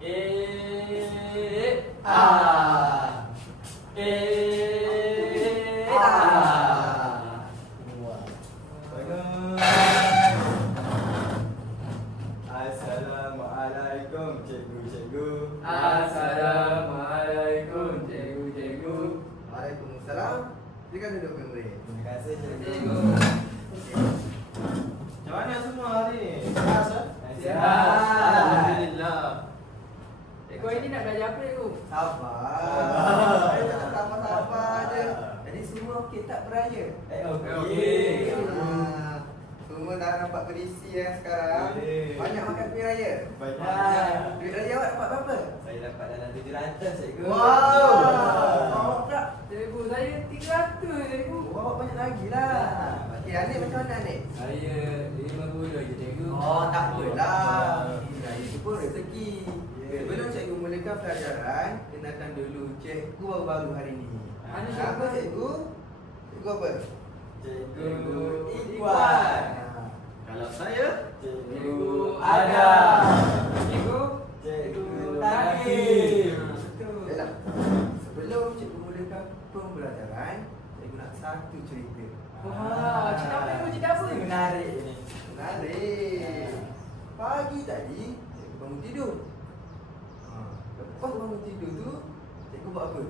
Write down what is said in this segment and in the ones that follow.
Assalamualaikum cikgu-cikgu. Assalamualaikum cikgu-cikgu. Waalaikumsalam. Silakan duduk kembali. Terima kasih cikgu. Cikgu. Macam mana semua hari ni? Sihat. Alhamdulillah. Cikgu hari ni nak belajar apa cikgu? Sabar. Saya tak sabar-sabar je. Jadi semua okey tak beraya? Okey. Semua dah nampak berisi sekarang. Okey. Banyak makan kuih raya. Banyak. Duit raya awak dapat berapa? Saya dapat dalam 700 cikgu. Wow. Awak pula. Cikgu saya 300 cikgu. Awak banyak lagi lah. Okey, Anik macam mana Anik? Saya 50 je cikgu. Oh, tak apalah. Itu pun rezeki. Sebelum cikgu mulakan pelajaran, kenalkan dulu cikgu baru-baru hari ni. Mana Siapa cikgu? Cikgu apa? Cikgu Ikhwan. Kalau saya, Cikgu Adam. Cikgu? Cikgu Takim. Betul. Yalah. Sebelum cikgu mulakan pembelajaran, cikgu nak satu cerita. Wah, cerita apa cikgu? Cerita apa? Menarik ini. Menarik. Pagi tadi, cikgu bangun tidur. Lepas bangun tidur tu, cikgu buat apa?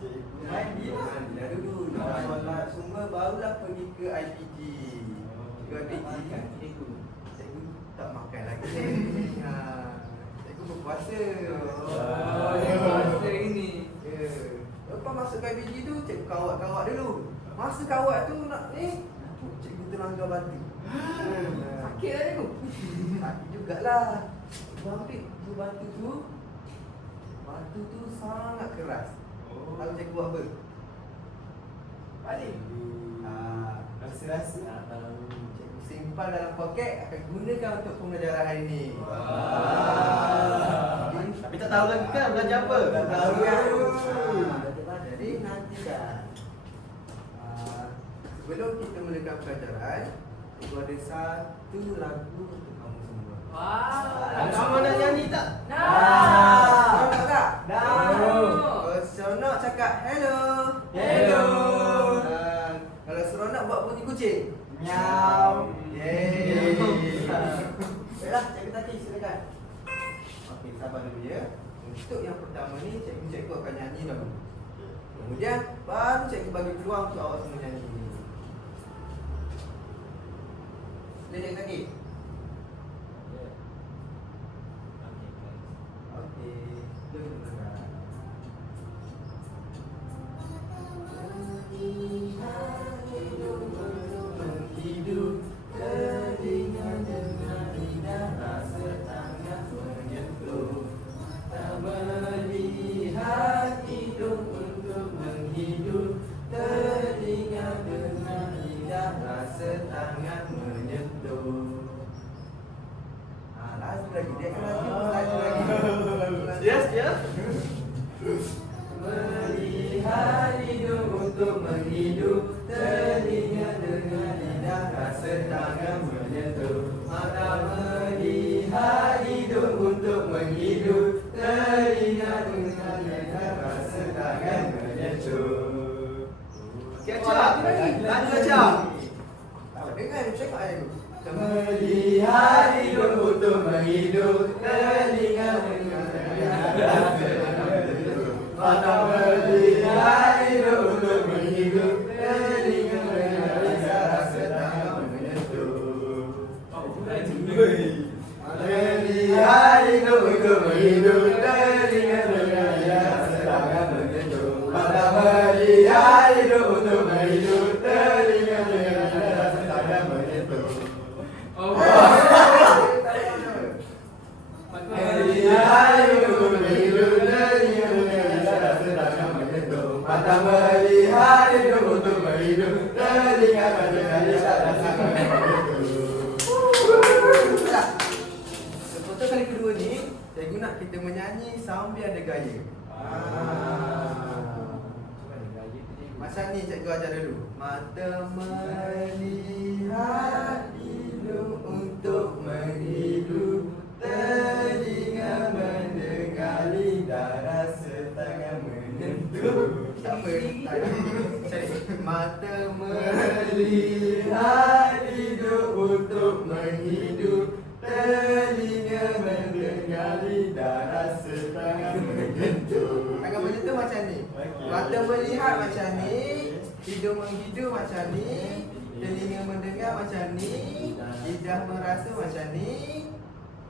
Cikgu mandi lah. Mandilah dulu. Lepas solat semua, barulah pergi ke IPG. Ke IPG kan cikgu. Cikgu tak makan lagi. Cikgu berpuasa. Oh, puasa ini. Ya. Lepas masuk ke IPG tu, cikgu kawat-kawat dulu. Masa kawat tu nak ni, cikgu terlanggar batu. Sakit lah cikgu. Sakit jugalah. Cikgu ambil tu batu tu. Batu tu sangat keras. Lalu cikgu buat apa? Balik. Rasa-rasa. Cikgu simpan dalam poket, akan gunakan untuk pembelajaran hari ini. Tapi tak tahu lagi kan belajar apa? Tak tahu kan? Jadi nantikan. Sebelum kita mulakan pelajaran, cikgu ada satu lagu untuk kamu semua. Wah. Semua nak nyanyi tak? Seronok tak? Dah. Seronok cakap hello. Hello. Kalau seronok buat bunyi kucing. Miau. Yeay. Baiklah, cikgu Taki silakan. Okey, sabar dulu ya. Untuk yang pertama ni, cikgu akan nyanyi dulu. Kemudian baru cikgu bagi peluang untuk awak semua nyanyi. Boleh cikgu Taki? Okey, boleh dengar. Hidup telinga dengan lidah rasa tangan menyentuh. Tak melihat hidung untuk menghidup. Telinga dengan lidah rasa tangan menyentuh. Laju lagi, dia akan laju lagi. Yes, ya. Melihat hidung untuk menghidup. Telinga dengan lidah rasa tangan menyentuh. Mata melihat hidung untuk menghidup. Telinga dengan lidah rasa tangan menyentuh. Kecap. Lagu kecap. Dengar dia cakap aku. Melihat hidung untuk menghidup. Telinga dengan lidah rasa tangan menyentuh. Mata melihat hidung untuk menghidup. Telinga dengan lidah rasa tangan menyentuh. Melihat hidung untuk menghidup. Telinga dengan lidah rasa tangan menyentuh. Mata melihat hidung untuk menghidup. Telinga dengan lidah rasa tangan menyentuh. Melihat hidung untuk menghidup. Telinga dengan lidah rasa tangan menyentuh. Mata melihat hidung untuk menghidup. Telinga dengan lidah rasa tangan menyentuh. Untuk kali kedua ni, cikgu nak kita menyanyi sambil ada gaya. Macam ni cikgu ajar dulu. Mata melihat, hidung untuk menghidup, telinga mendengar. Mata Melihat hidup untuk menghidup, telinga mendengar, lidah rasa, tangan menyentuh. Tangan menyentuh macam ni. Okey. Mata melihat macam ni, hidung menghidup macam ni, telinga mendengar macam ni, lidah merasa macam ni,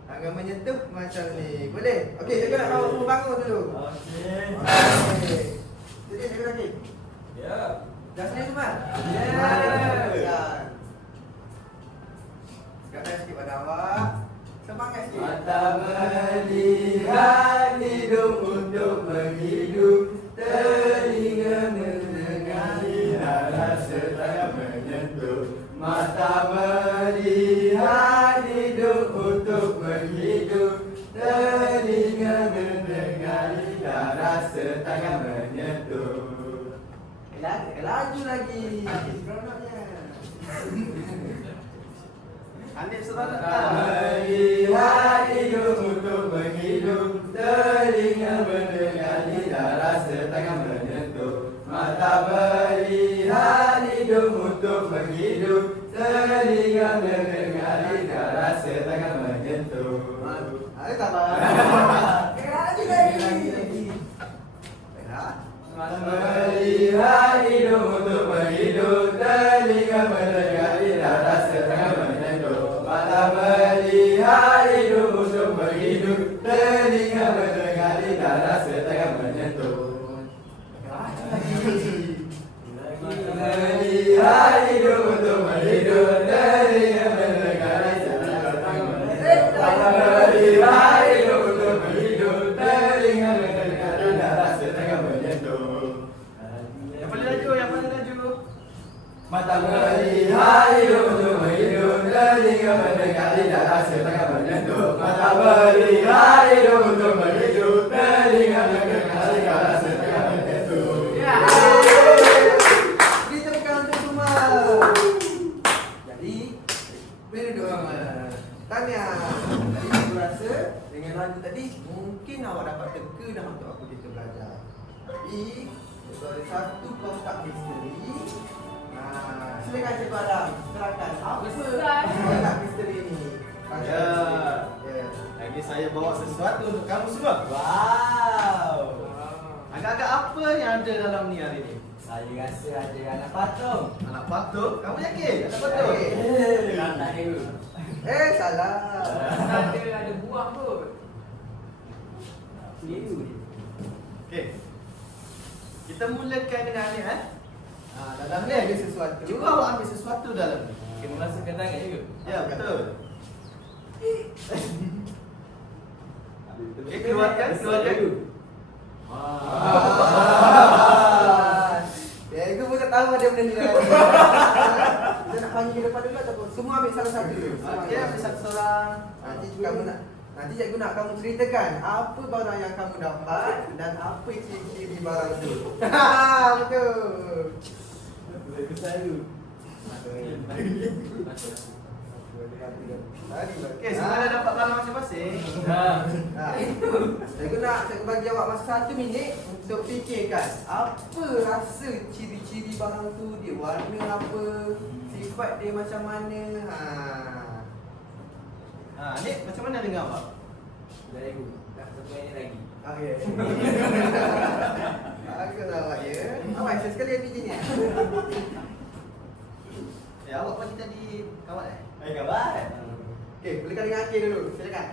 tangan menyentuh macam ni. Boleh? Okey, cikgu nak bawa semua bangun dulu. Okey. Okey. Jadi cikgu lagi. Ya. Dah selesai semua? Ya. Ya. Sekarang sikit pada awak. Semangat sikit. Mata melihat, hidung untuk menghidup, telinga mendengar, lidah rasa, tangan menyentuh. Mata melihat, hidung untuk menghidup, telinga mendengar, lidah rasa, tangan menyentuh. Laju lagi. Seronoknya. Ambil seronok Mata tak? melihat, hidung untuk menghidup, telinga mendengar, lidah rasa, tangan menyentuh. Mata melihat, hidung untuk menghidup, telinga mendengar, lidah rasa, tangan menyentuh. Ada sabar. Lagi lagi. Baiklah. Mata melihat, hidung untuk menghidup, telinga mendengar, lidah rasa, tangan menyentuh. Mata melihat, hidung untuk menghidup, telinga mendengar, lidah rasa, tangan menyentuh. Melihat, hidung untuk menghidup, telinga mendengar, lidah rasa, tangan menyentuh. Mata melihat, hidung untuk menghidup, telinga mendengar, lidah rasa, tangan menyentuh. Yang paling laju, yang paling laju. Mata melihat, hidung untuk menghidup, telinga mendengar, lidah rasa, tangan menyentuh. Mata melihat, hidung untuk menghidup, telinga mendengar, lidah rasa, tangan menyentuh. Kita tekan untuk semua. Jadi, bila dua tanya. Jadi aku rasa dengan lagu tadi mungkin awak dapat teka dah untuk apa kita belajar. Tapi itu ada satu kotak misteri. Silakan Cikgu Adam terangkan apa Besar. kotak misteri ni. Ya. Ya. Lagi saya bawa sesuatu untuk kamu semua. Wow. Agak-agak apa yang ada dalam ni hari ni? Saya rasa ada anak patung. Anak patung? Kamu yakin? Anak patung? Tak ada. Salah. Ada buah kot. Okey. Kita mulakan dengan ni Dalam ni ada sesuatu. Cuba awak ambil sesuatu dalam ni. Kena masukkan tangan juga. Ya, betul. Okey, keluarkan. Cikgu pun tak tahu ada benda ni dalam ni. Kita nak panggil ke depan dulu ataupun semua ambil salah satu. Okey, ambil satu seorang. Nanti cikgu nak kamu ceritakan apa barang yang kamu dapat dan apa ciri-ciri barang itu. Betul. Boleh bersatu. Okey, semua dah dapat barang masing-masing. Cikgu bagi awak masa 1 minit untuk fikirkan apa rasa ciri-ciri barang tu, dia warna apa, sifat dia macam mana. Ni macam mana dengan awak? Dari aku. Tak sampai ni lagi. Okey. Baguslah awak ya. Awak saya sekali biji ni. Ya, awak pagi tadi kawan Kawan. Okey, mulakan dengan akhir dulu. Silakan.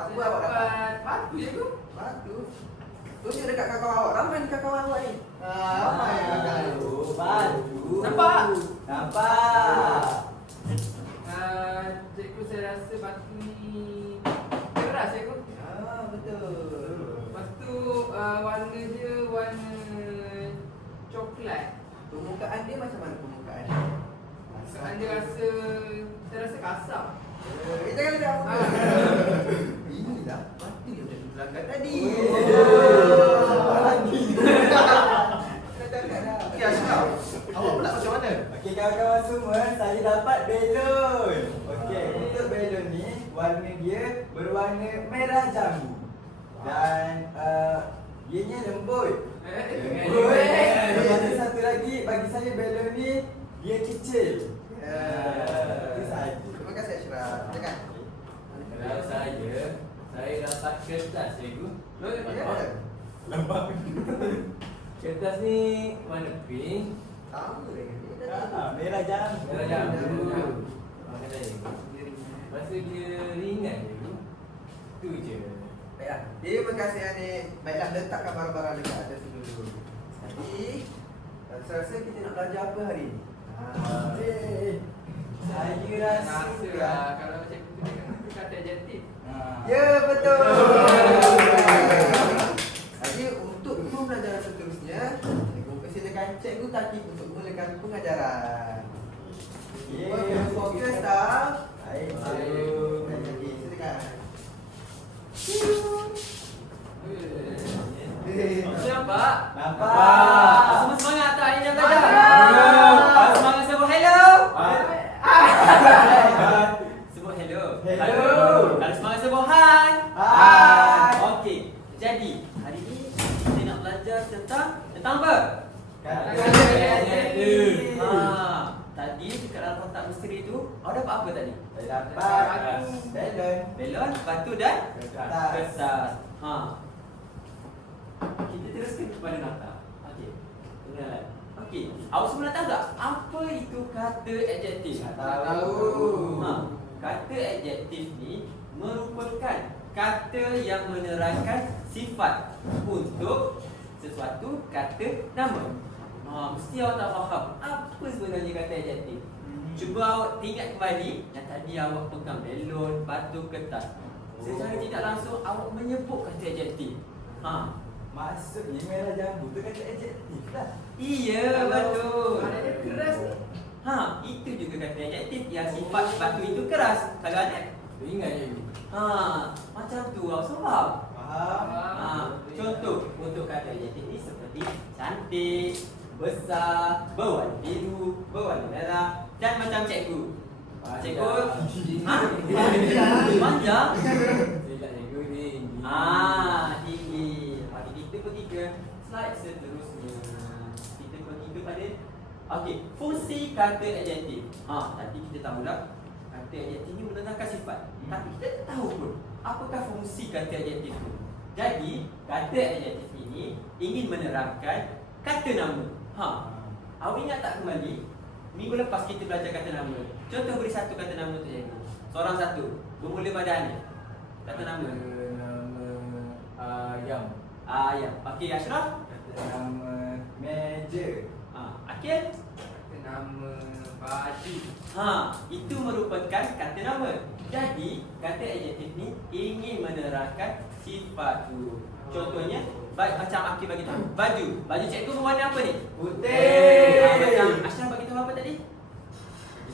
Apa awak dapat? Batu je tu. Batu. Tunjuk dekat kakak awak. Ramai ni kakak awak ni. Ramai kakak. Batu. Nampak? Nampak. Cikgu saya rasa batu ni keras cikgu. Betul. Lepas tu warna dia warna coklat. Permukaan dia macam mana permukaan? Permukaan dia saya rasa kasar. Jangan letak muka. Inilah batu yang dah dibelakang tadi. Okey, Ashraf. Awak pula macam mana? Okey kawan-kawan semua, saya dapat belon. Okey, untuk belon ni warna dia berwarna merah jambu. Dan Ianya lembut. Oi. Ada satu lagi, bagi saya balon ni dia kecil. Itu saja. Terima kasih Ashraf. Silakan. Kalau saya dapat kertas cikgu. Ya. Kertas ni warna pink. Sama dengan dia tadi. Merah jam. Merah jam. Kata cikgu. Lepas tu dia ringan cikgu. Tu je. Baiklah. Terima kasih Anik. Baiklah, letakkan barang-barang dekat atas tu dulu. Jadi, rasa kita nak belajar apa hari ni? Saya rasa Lah, kalau cikgu tu dia kata adjektif. ya, betul. Jadi, untuk pembelajaran seterusnya, cikgu persilakan cikgu Tati untuk mulakan pengajaran. Kita kena fokus tak? Baik. Jadi, silakan. Nampak? Nampak. Semua semangat tak hari ni nak belajar? Semangat sebut hello. Sebut hello. Hello. Kalau semangat sebut hi. Hai. Okey. Jadi, hari ni kita nak belajar tentang apa? Adjektif. Tadi dekat dalam kotak misteri tu, awak dapat apa tadi? Saya dapat balon. Belon, batu dan Kertas. kertas. Kita teruskan kepada nota. Okey. Kenalan. Okey. Awak semua nak tahu tak apa itu kata adjektif? Tahu. Kata adjektif ni merupakan kata yang menerangkan sifat untuk sesuatu kata nama. Mesti awak tak faham apa sebenarnya kata adjektif. Cuba awak ingat kembali yang tadi awak pegang belon, batu, kertas. Secara tidak langsung awak menyebut kata adjektif. Maksudnya merah jambu tu kata adjektif lah. Iya, betul. Ada dia keras ni. Itu juga kata adjektif yang sifat batu itu keras. Kalau ada Ingat je. macam tu awak faham. Faham? Contoh untuk kata adjektif ni seperti cantik, besar, berwarna biru, berwarna merah dan macam cikgu. Cikgu, panjang. Tidak cikgu tinggi. Tinggi. Kita pergi ke slide seterusnya. Kita pergi kepada fungsi kata adjektif. Tadi kita tahu dah kata adjektif ni menerangkan sifat. Tapi kita tak tahu pun apakah fungsi kata adjektif tu. Jadi, kata adjektif ini ingin menerangkan kata nama. Awak ingat tak kembali minggu lepas kita belajar kata nama. Contoh beri satu kata nama tu cikgu. Seorang satu. Bermula pada Anil. Kata nama. Nama ayam. Ayam. Okey, Ashraf. Nama meja. Akil. Nama baju. Itu merupakan kata nama. Jadi, kata adjektif ni ingin menerangkan sifat tu. Contohnya, macam Akil bagi tahu. Baju. Baju cikgu berwarna apa ni? Putih. Macam Ashraf bagi tahu apa tadi?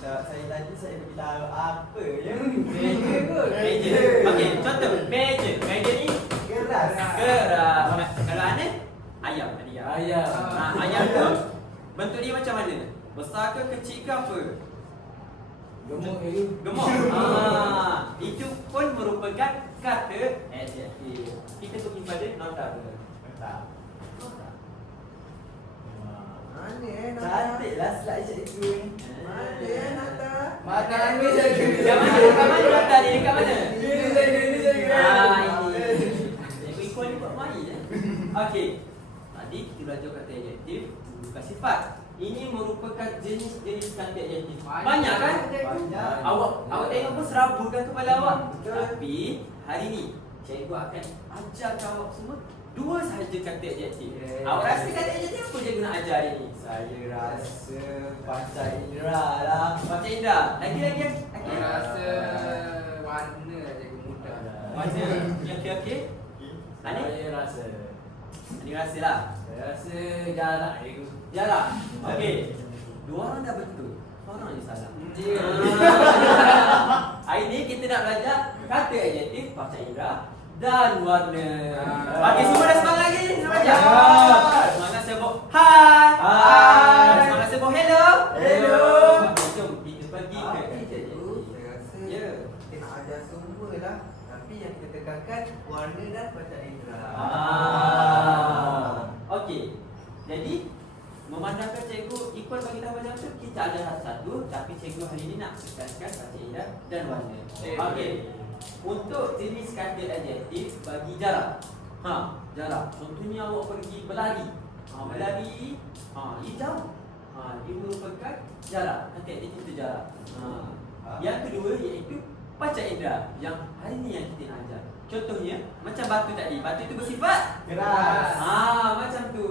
Saya beritahu apa ya? Meja kot. Meja. Okey, contoh meja. Meja ni Keras. keras. Kalau Anil, ayam tadi ya. Ayam. Ayam tu bentuk dia macam mana? Besar ke kecil ke apa? Gemuk itu. Gemuk. Itu pun merupakan kata adjektif. Kita pergi pada nota dulu. Mana Cantiklah slide cikgu ni. Mana Nata? Mana ni cikgu? Dekat mana nota ni? Dekat mana? Ini cikgu, ini cikgu. Ini. Cikgu ikut ni buat main je. Okey. Tadi kita belajar kata adjektif, bukan sifat. Ini merupakan jenis-jenis kata adjektif. Banyak kan? Banyak. Awak tengok pun serabukan kepala awak. Betul. Tapi hari ni cikgu akan ajar awak semua dua sahaja kata adjektif. Yes. Awak rasa kata adjektif apa cikgu nak ajar hari ni? Saya rasa panca indera lah. Baca Indra. Lagi. Saya rasa warna lah cikgu mudah. Baca. Okey. Ani? Saya rasa. Ani rasa lah. Saya rasa jarak cikgu. Jarak. Okey. Dua orang dah betul. Orang je salah. Ya. Hari ni kita nak belajar kata adjektif, baca Indra dan warna. Okey, semua dah semangat lagi nak belajar? Semangat sebut hai. Hai. Semangat sebut hello. Hello. Okey, jom kita pergi ke kata Cikgu, adjektif. saya rasa Ya. kita nak ajar semua lah. Tapi yang kita tekankan warna dan baca indera. ada satu-satu, tapi cikgu hari ini nak tekankan baca indah dan warna. Okey. Untuk jenis kata adjektif bagi jarak. Jarak. Contohnya awak pergi berlari. Berlari, ia jauh. Dia merupakan jarak. Kata adjektif itu jarak. Yang kedua iaitu baca indah. Yang hari ini yang kita nak ajar. Contohnya macam batu tadi. Batu itu bersifat Keras. macam tu.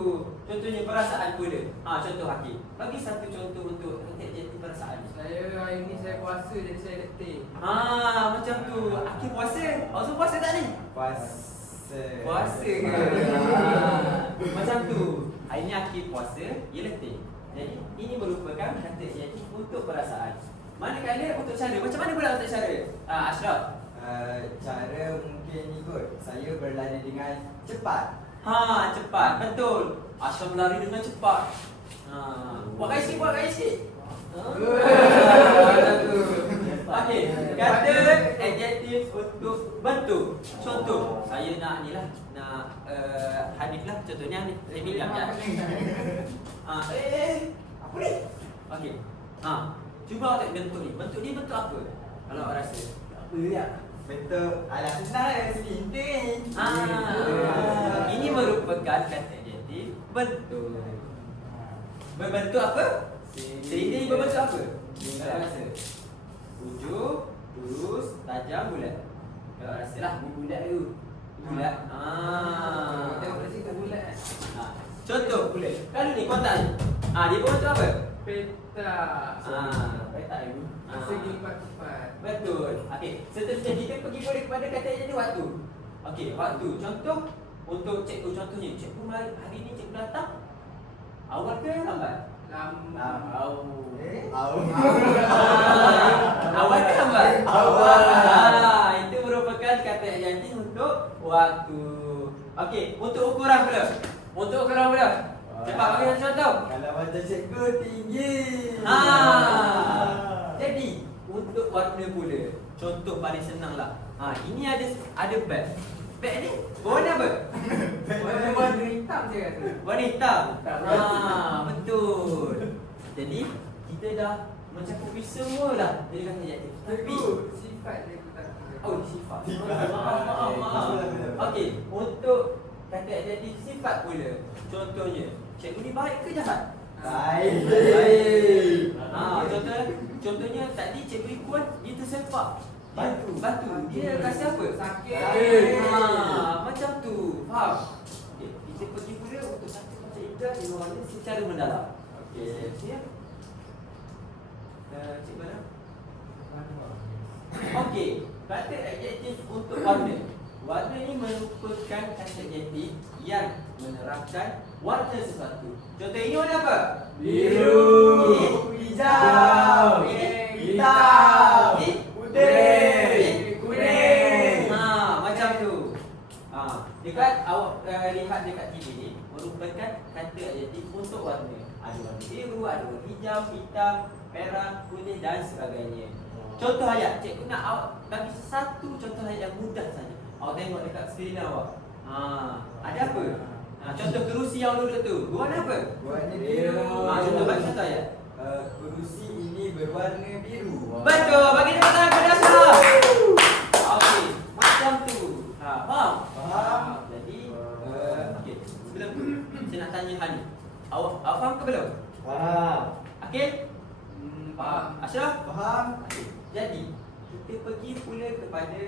Contohnya perasaan pula. Contoh Hakim. Bagi satu contoh untuk adjektif perasaan. Saya hari ni saya puasa jadi saya letih. Macam tu. Hakim puasa. Awak semua puasa tak ni? Puasa ke? Macam tu. Hari ni Hakim puasa, ia letih. Jadi ini merupakan kata adjektif untuk perasaan. Manakala untuk cara. Macam mana pula untuk cara? Ashraf. Cara mungkin ikut. Saya berlari dengan cepat. Cepat. Betul. Ashraf berlari dengan cepat. Buat kaya sikit. Okey, kata adjektif untuk bentuk. Contoh, saya nak ni lah, nak hadis lah. Contohnya ni, saya bilang kan. Apa ni? Okey. Cuba awak tengok bentuk ni. Bentuk ni bentuk apa? Kalau awak rasa. Apa ya? Bentuk alah senang lah selinting. Ini merupakan kata adjektif bentuk. Berbentuk apa? Selinting berbentuk apa? Kalau rasa. Ujung, lurus, tajam, bulat. Kalau rasa lah, bulat tu. Bulat. Tengok kat situ bulat. Contoh bulat. Kalau ni kotak ni. Dia berbentuk apa? Peta. Petak dulu. Segi cepat. Betul. Okey, seterusnya kita pergi boleh kepada kata adjektif waktu. Okey, waktu. Contoh untuk cikgu, contohnya cikgu hari ni cikgu datang awal ke lambat? Awal ke lambat? Awal. Itu merupakan kata adjektif untuk waktu. Okey, untuk ukuran pula. Cepat bagi satu contoh. Kalau macam cikgu tinggi. Jadi untuk warna pula. Contoh paling senang lah. Ini ada beg. Beg ni warna apa? Warna hitam je kata. Warna hitam. Betul. Jadi kita dah mencakupi semua lah jadi kata adjektif. Tapi Sifat dia aku tak kira. sifat. Sifat. Maaf. Okey, untuk kata adjektif sifat pula. Contohnya, cikgu ni baik ke jahat? Baik. Contohnya tadi cikgu Ikuan dia tersepak. Batu. Dia rasa apa? Sakit. Macam tu. Faham? Okey, kita pergi pula untuk kata macam Ida di luar ni secara mendalam. Okey, siap. Cikgu mana? Okey, kata adjektif untuk warna. Warna ni merupakan kata adjektif yang menerangkan warna sesuatu. Contoh ini warna apa? Biru, hijau, hitam, putih, kuning. Macam tu. Dekat awak lihat dekat TV ni merupakan kata adjektif untuk warna. Ada warna biru, ada warna hijau, hitam, merah, kuning dan sebagainya. Contoh ayat, cikgu nak awak bagi satu contoh ayat yang mudah saja. Awak tengok dekat skrin awak. Ada apa? Contoh kerusi yang duduk tu. Berwarna apa? Warna biru. Contoh bagi contoh ayat. Kerusi ini berwarna biru. Betul, bagi tepuk tangan kepada Ashraf. Okey, macam tu. Faham? Faham. Jadi, okey. Sebelum tu, saya nak tanya Hanif. Awak faham ke belum? Faham. Akil? Faham. Ashraf? Faham. Okey. Jadi, kita pergi pula kepada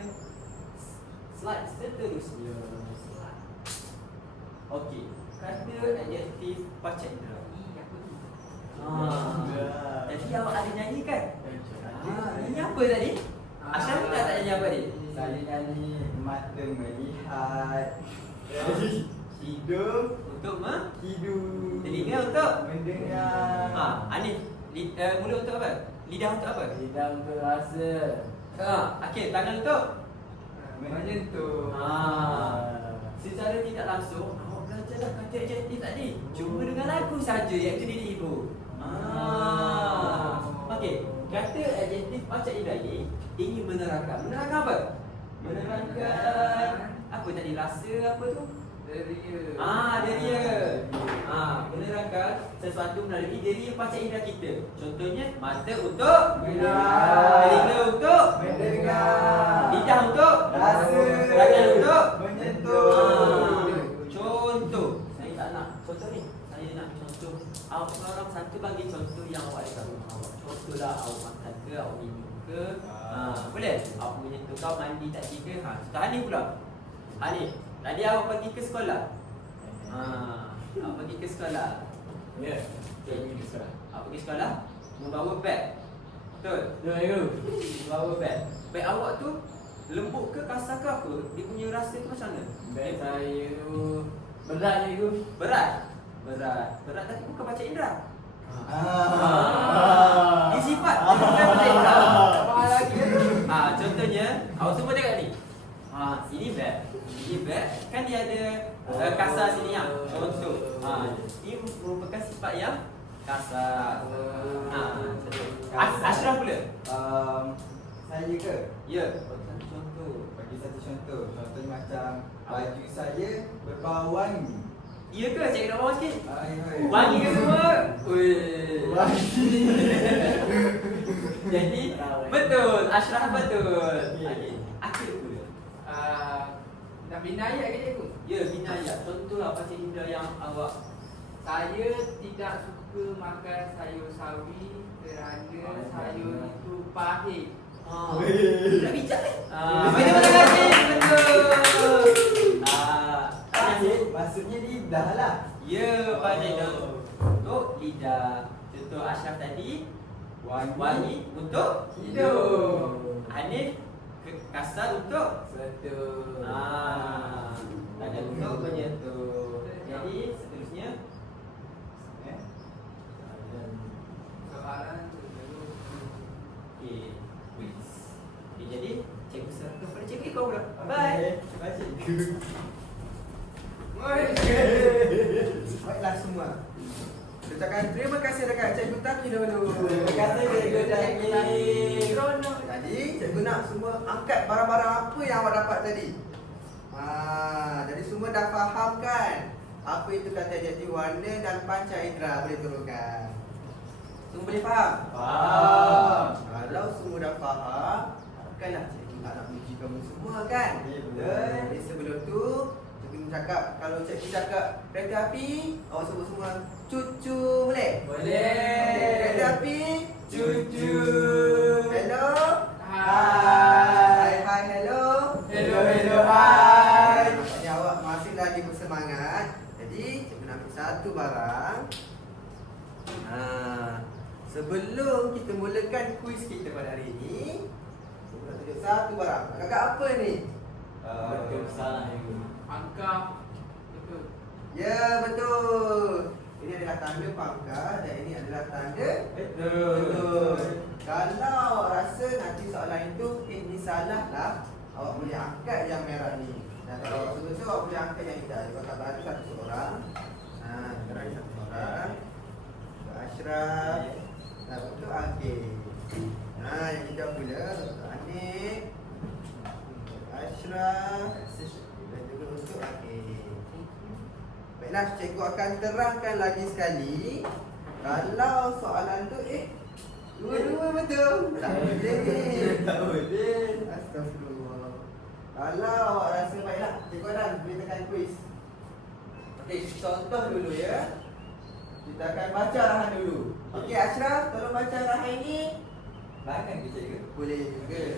slide seterusnya. Okey, kata adjektif baca indera. Tadi awak ada nyanyi kan? Nyanyi apa tadi? Ashraf tak nyanyi apa tadi? Saya nyanyi mata melihat, hidung Untuk hidup, telinga untuk mendengar, Hanif, mulut untuk apa? Lidah untuk apa? Lidah untuk rasa. Okey, tangan untuk Menyentuh. secara tidak langsung awak belajarlah kata adjektif tadi. Cuma dengan lagu saja iaitu diri ibu. Okey, kata adjektif baca indah ini ingin menerangkan apa? Menerangkan apa tadi, rasa apa tu? Deria. Deria. Menerangkan sesuatu melalui deria panca indera kita. Contohnya mata untuk melihat, telinga untuk mendengar, lidah untuk rasa, tangan untuk menyentuh. Contoh. Saya tak nak contoh ni. Saya nak contoh. Awak orang satu bagi contoh yang awak ada kat rumah awak. Contohlah awak makan ke, awak minum ke. Boleh? Awak menyentuh kau mandi tak tiga. Contoh Hanif pula. Hanif, tadi awak pergi ke sekolah. Awak pergi ke sekolah. Ya. Saya pergi ke sekolah. Awak pergi sekolah membawa beg. Betul? Ya, itu. Membawa beg. Beg awak tu lembut ke kasar ke apa? Dia punya rasa tu macam mana? Beg saya tu berat je tu. Berat. Berat tapi bukan baca indera. Dia sifat dia bukan baca indera. Apa lagi? Contohnya, awak cuba tengok ni. Sini beg. Ini beg kan dia ada kasar sini yang contoh. Ini merupakan sifat yang kasar. Ashraf pula. Saya ke? Ya. Contoh. Bagi satu contoh. Contohnya macam baju saya berbau wangi. Ya ke? Cikgu nak bawa sikit. Hai. Wangi ke semua? Wangi. Jadi betul. Ashraf betul. Okey. Akhir pula. Nak bina ayat ke cikgu? Ya, bina ayat. Contohlah baca indera yang awak. Saya tidak suka makan sayur sawi kerana sayur itu pahit. Nak bijak ni. Terima kasih. Betul. Maksudnya lidah lah. Ya, pada untuk lidah. Contoh Ashraf tadi wangi untuk Hidung. Hanif kasar untuk Betul. tangan untuk menyentuh. Jadi seterusnya Soalan terus. okey, quiz. Okey, jadi cikgu serahkan kepada cikgu kau pula. Bye. Bye cikgu. Baiklah semua. Ucapkan terima kasih dekat Cikgu Taki dulu. Terima kasih Cikgu Taki. Jadi cikgu nak semua angkat barang-barang apa yang awak dapat tadi. Jadi semua dah faham kan? Apa itu kata adjektif warna dan panca indera, boleh turunkan. Semua boleh faham? Faham. Kalau semua dah faham, takkanlah cikgu nak puji kamu semua kan? Betul. Jadi sebelum tu cikgu cakap, kalau cikgu cakap kereta api, awak sebut semua cucu, boleh? Boleh. Kereta api, Cucu. Hello. Hai. Hai, hello. Hello, hello, hai. Maksudnya awak masih lagi bersemangat. Jadi cikgu nak ambil satu barang. Sebelum kita mulakan kuis kita pada hari ini, cikgu nak tunjuk satu barang. Kakak apa ni? Betul salah Cikgu. Angka. Betul. Ya, betul. Ini adalah tanda pangkal dan ini adalah tanda betul. Kalau awak rasa nanti soalan itu ini salah lah, awak boleh angkat yang merah ni. Dan kalau awak betul, awak boleh angkat yang hitam. Kalau tak berani satu seorang. Sekarang ni satu orang. Untuk Ashraf. Untuk Akif. Yang hijau pula untuk Anik. Untuk Ashraf. Dan juga untuk Akif. Baiklah, cikgu akan terangkan lagi sekali. Kalau soalan tu dua-dua betul. Tak boleh. Tak boleh. Astagfirullah. Kalau awak rasa baiklah, cikgu Adan boleh tekan kuis. Okey, contoh dulu ya. Kita akan baca arahan dulu. Okey Ashraf, tolong baca arahan ini. Bahkan ke Cikgu? Boleh juga.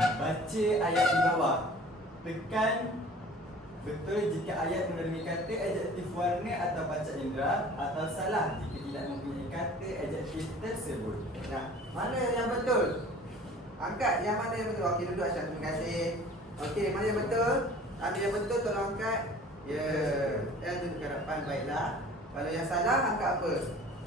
Baca ayat di bawah. Tekan betul jika ayat melalui kata adjektif warna atau panca indera, atau salah jika tidak mempunyai kata adjektif tersebut. Nah, mana yang betul? Angkat yang mana yang betul. Okey, duduk Ashraf. Terima kasih. Okey, mana yang betul? Ambil yang betul, tolong angkat. Ya, dan duduk ke depan. Baiklah. Kalau yang salah, angkat apa?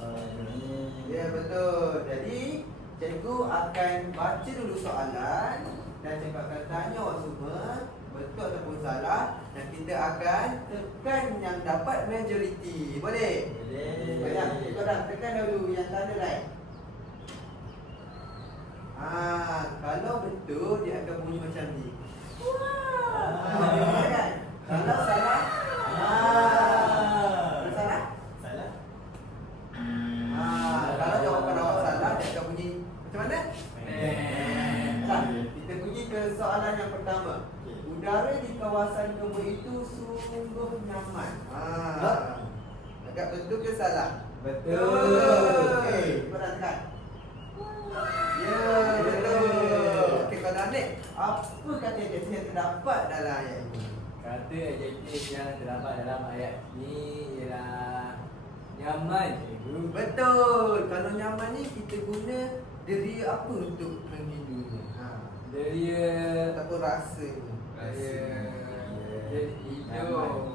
Ini. Ya, betul. Jadi, cikgu akan baca dulu soalan dan cikgu akan tanya awak semua betul ataupun salah, dan kita akan tekan yang dapat majoriti. Boleh? Boleh. Baiklah, cikgu dah tekan dulu yang tanda like. Kalau betul dia akan bunyi macam ni. Wah. Kan? Kalau mana? Nah, kita pergi ke soalan yang pertama. Udara di kawasan gempa itu sungguh nyaman. Agak betul ke salah? Betul. Okey, perhatikan. Ya, betul. Okey, kalau Anik, apa kata adjektif yang terdapat dalam ayat ini? Kata adjektif yang terdapat dalam ayat ni ialah nyaman, cikgu. Betul. Kalau nyaman ni kita guna deria apa untuk menghidunya? Deria Ataupun rasa ni.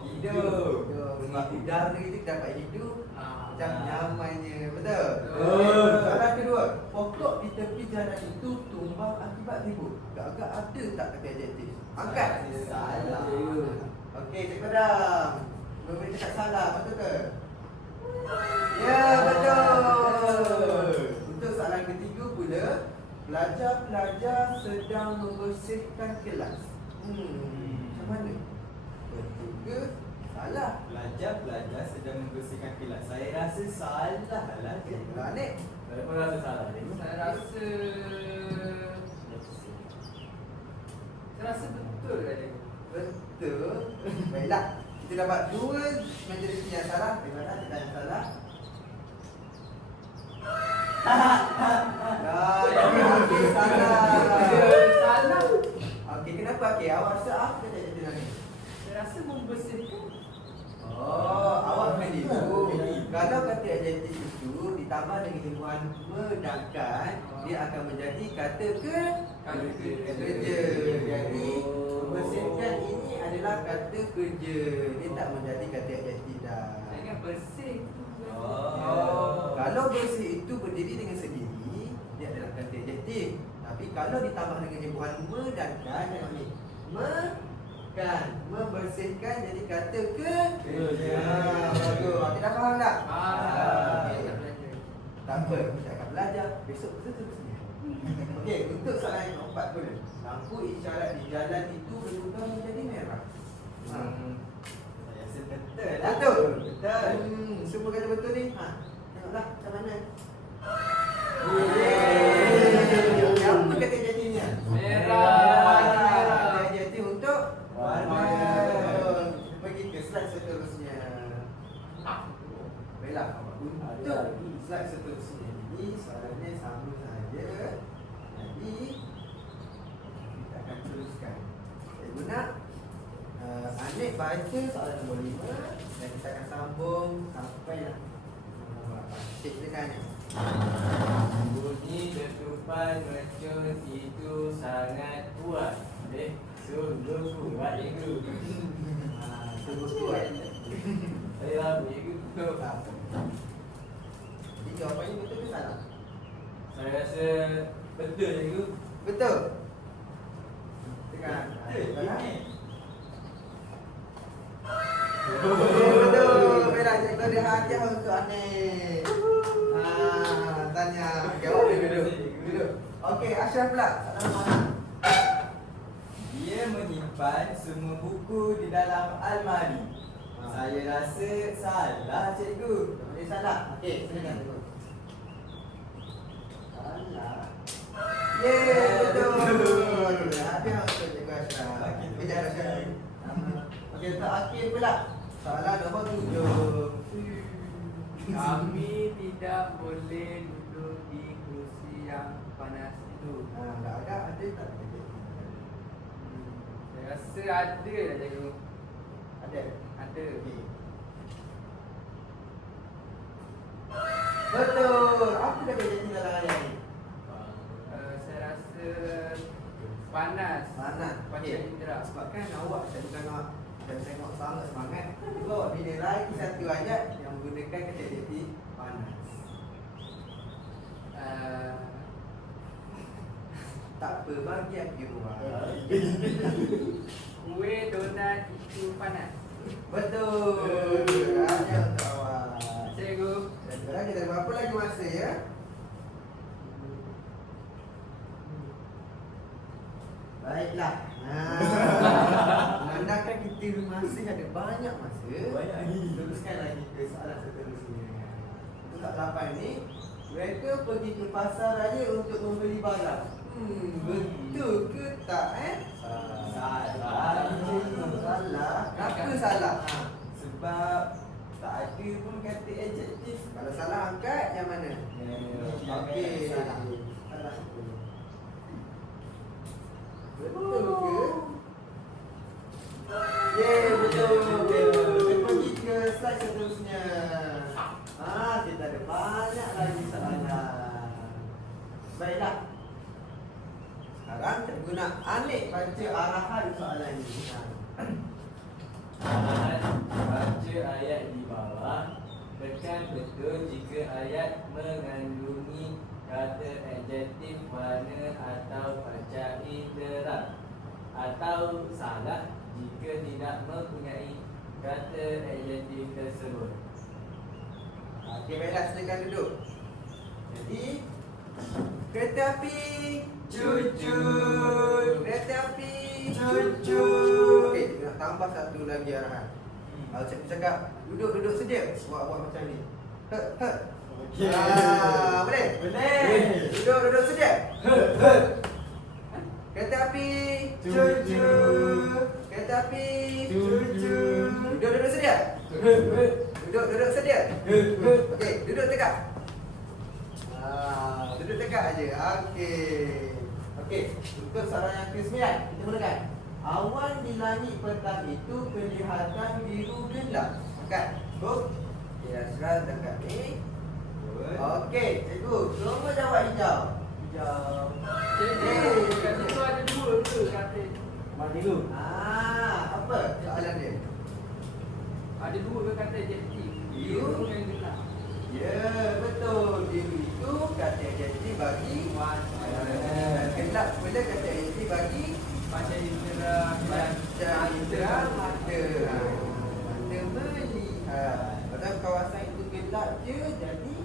hidup. Sebab udara itu dapat hidup macam nyamannya. Betul? Betul. Soalan kedua, pokok di tepi jalan itu tumbang akibat ribut. Agak ada tak kata adjektif? Angkat. Salah. Okey, Cik Padam. Boleh cakap salah, betul ke? Ya, betul. Untuk soalan ketiga pula, pelajar-pelajar sedang membersihkan kelas. Macam mana? Betul ke? Salah. Pelajar-pelajar sedang membersihkan kelas. Saya rasa salah lah, cikgu. Anik. Saya pun rasa salah, cikgu. Saya rasa betul lah cikgu. Betul. Baiklah. Kita dapat dua majoriti yang salah. Bagaimana kita yang salah? Okey, salah. Salah. Okey, kenapa? Okey, awak rasa apa kata jadi ni? Saya rasa membersihkan. Oh, awak keliru. Kalau kata adjektif itu ditambah dengan himpuan medangkan, dia akan menjadi kata kerja. Jadi membersihkan ini adalah kata kerja. Dia tak menjadi kata adjektif dah. Saya ingat bersih tu. Kalau bersih itu berdiri dengan sendiri, dia adalah kata adjektif. Tapi kalau ditambah dengan himpuan medangkan, tengok ni. Membersihkan jadi kata kerja. Bagus. Kita faham tak? Okey, tak belajar. Tak apa, kita akan belajar besok seterusnya. Okey, untuk soalan yang keempat pula. Lampu isyarat di jalan itu berubah menjadi merah. Saya rasa betul lah. Betul? Betul. Semua kata betul ni? Tengoklah macam mana. Yeay. Apa kata jadinya? Merah. Kata jadi untuk Warna. Kita pergi ke slide seterusnya. Baiklah, untuk slide seterusnya ini soalannya sama saja. Jadi kita akan teruskan. Saya guna Anik baca soalan nombor 5 dan kita akan sambung sampai yang nombor 8. Cik silakan Anik. Bunyi letupan mercun itu sangat kuat. Sungguh kuat, cikgu. Sungguh kuat. Saya rabu, cikgu. Jadi jawapannya betul ke salah? Saya rasa betul, cikgu. Betul. Tekan. Betul. Baiklah, cikgu ada hadiah untuk Anik. Tanya. Jawab dulu. Okey, Ashraf pula. Soalan mana? Dia menyimpan semua buku di dalam almari. Saya rasa salah, cikgu. Boleh salah. Okey, silakan cikgu. Salah. Yeay, betul. Hadiah untuk cikgu Ashraf. Kejap Ashraf. Okey, untuk Akil pula. Soalan nombor 7. Kami tidak boleh duduk di kursi yang panas itu. Tak ada tak ada. Saya rasa ada lah cikgu. Ada. Ada. Okey. Betul. Apa kata jadi dalam ayat ni? Saya rasa panas. Panas. Panca Okey. indera. Sebab kan awak dan tengok sangat semangat. Cuba awak pilih lagi satu ayat yang menggunakan kata jadi panas. Tak apa, bagi aku ruang. Kue donat itu panas. Betul. Hanya untuk awak. Cikgu. Dan sekarang kita ada berapa lagi masa ya? Baiklah. Menandakan kita masih ada banyak masa. Banyak lagi. Teruskan lagi ke soalan seterusnya. Untuk soalan 8 ni, Mereka pergi ke pasar raya untuk membeli barang. Betul ke tak Salah. Salah. Kenapa salah? Sebab tak ada pun kata adjektif. Kalau salah angkat yang mana? Okey. Salah. Betul ke? Betul. Kita pergi ke slide seterusnya. Kita ada banyak lagi soalan. Baiklah. Sekarang cikgu nak Anik baca arahan soalan ini. Baca ayat di bawah. Tekan betul jika ayat mengandungi kata adjektif, warna atau panca indera, atau salah jika tidak mempunyai kata adjektif tersebut. Okey, baiklah, silakan duduk. Jadi, kereta api cucu. Kereta api cucu. Okey, kita nak tambah satu lagi arahan. Kalau cikgu cakap duduk sedia, buat macam ni. Okey. Boleh? Boleh. Duduk sedia. Kereta api cucu. Kereta api cucu. Duduk sedia. Duduk sedia. Okey, duduk tegak. Duduk tegak aja. Okey, untuk soalan yang ke-9 kita mulakan. Awan di langit petang itu kelihatan biru gelap. Angkat. Cukup. Okey, Asral dekat ni. Okey, cikgu, semua jawab hijau. Hijau. Cikgu, kat situ ada dua ke kata? Mak biru. Apa soalan dia? Ada dua ke kata adjektif? Biru dengan gelap. Ya, betul. Biru itu kata adjektif bagi warna. Gelap pula kata adjektif bagi Macam indera panca indera mata. Mata melihat. Padahal kawasan itu gelap je, jadi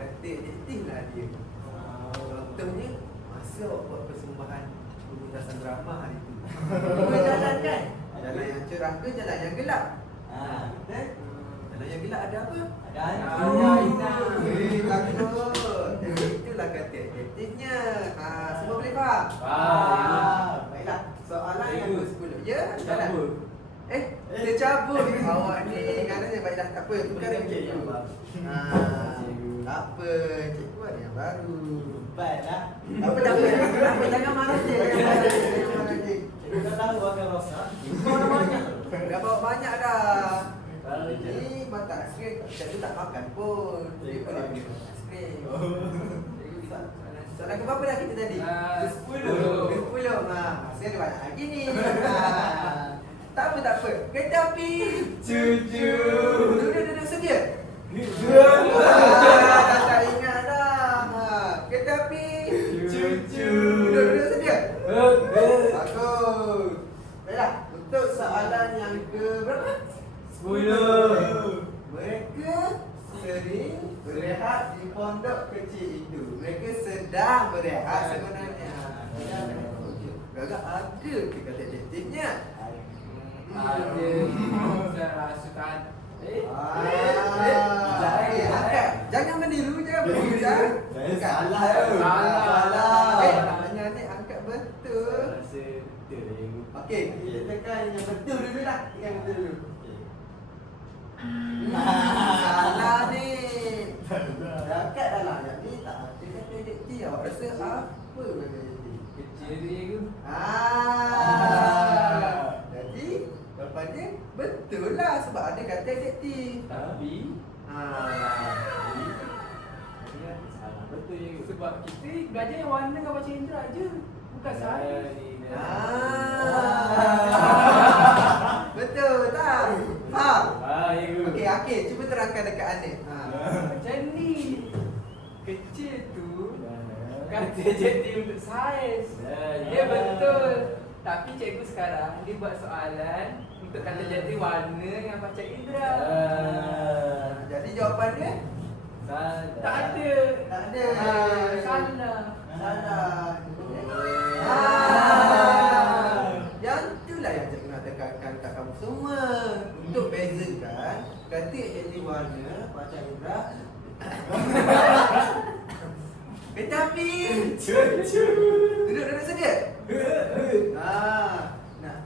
kata adjektif lah dia. Contohnya, masa awak buat persembahan pementasan drama hari itu. Dua jalan kan? Jalan yang cerah ke jalan yang gelap? Betul? Jalan yang gelap ada apa? Ada Takut. Jadi itulah kata adjektifnya. Semua boleh faham? Baiklah. Soalan yang ke-10. Ya? Jalan. Tercabut. Awak ni katanya baiklah, tak apa. Tukar yang cikgu. Tak apa. Cikgu ada yang baru. Baiklah. Tak apa. Jangan marah je. Jangan marah je. Kita tahu akan rosak. Kau dah banyak. Dah bawa banyak dah. Ini mata aiskrim. Cikgu tak makan pun. Jadi boleh beli aiskrim. Soalan ke berapa dah kita tadi? Ke-10. Ke-10. Masih ada banyak lagi ni. Tak apa. Kereta api cucu. Duduk sedia. Tak ingat dah. Kereta api cucu. Duduk sedia. Bagus. Baiklah, untuk soalan yang ke berapa? 10. Mereka sering berehat di pondok kecil itu. Mereka sedang berehat sebenarnya. Gagak ada ke kata adjektifnya? Ada serasukan. Angkat. Jangan meniru je. Salah. Namanya ni angkat betul. Rasa betul lah cikgu. Okey, kita tekan yang betul dulu lah. Tekan betul dulu. Salah ni. Angkat dah lah. Yang ni tak ada kata adjektif. Awak rasa apa kata adjektif? Kecil tu cikgu. Jadi jawapannya betul lah sebab ada kata adjektif. Tapi Salah betul cikgu. sebab kita belajar yang warna dengan baca indera je. Bukan saya. Betul tak? Faham? Cikgu. Okey, cuba terangkan dekat Anik. Macam ni. Kecil tu kata adjektif untuk saiz. Dia betul. Tapi cikgu sekarang dia buat soalan untuk kata adjektif warna dengan panca indera. Jadi jawapannya Tak ada. tak ada. Salah. Salah. Yang itulah yang cikgu nak tekankan kat kamu semua. Untuk bezakan kata adjektif warna, panca indera Duduk sedia. Nah,